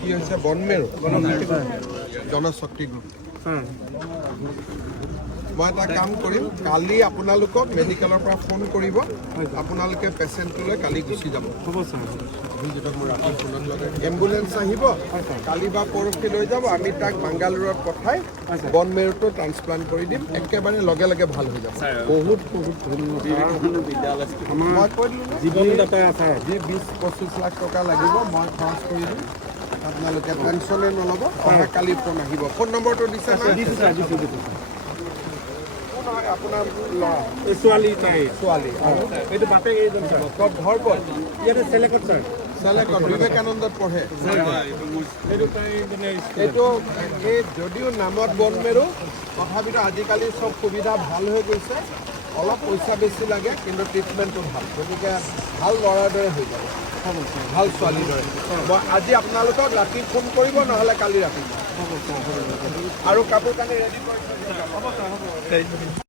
কি হৈছে বনমেৰু জনশক্তি গ্ৰুপ মই এটা কাম কৰিম কালি আপোনালোকক মেডিকেলৰ পৰা ফোন কৰিব আপোনালোকে পেচেণ্টলৈ কালি গুচি যাব হ'ব ছাৰ এম্বুলেন্স আহিব কালি বা পৰহি লৈ যাব আমি তাক বাংগালুৰুত পঠাই বনমেৰুটো ট্ৰান্সপ্লান্ট কৰি দিম একেবাৰে লগে লগে ভাল হৈ যাব বহুত বহুত মই কৈ দিলোঁ জীৱনদাতা ছাৰ যি 20-25 লাখ টকা লাগিব মই খৰচ কৰি দিম আপোনালোকে টেনশ্যনে নল'ব অহা কালি ফোন আহিব ফোন নম্বৰটো দিছে আপোনাৰ ল'ৰা ছোৱালী নাই ছোৱালী এইটো বাপেক এইজন ছাৰ ক'ত ঘৰ ক'ত ইয়াতে চেলেকত ছাৰ চেলেকত বিবেকানন্দত পঢ়ে সেইটো তাই মানে এইটো এই যদিও নামত বনমেৰু তথাপিতো আজিকালি চব সুবিধা ভাল হৈ গৈছে অলপ পইচা বেছি লাগে কিন্তু ট্ৰিটমেণ্টটো ভাল গতিকে ভাল ল'ৰাৰ দৰে হৈ যাব ভাল ছোৱালীৰ দৰে মই আজি আপোনালোকক ৰাতি ফোন কৰিব নহ'লে কালি ৰাতি আৰু কাপোৰ কানি ৰেডি কৰি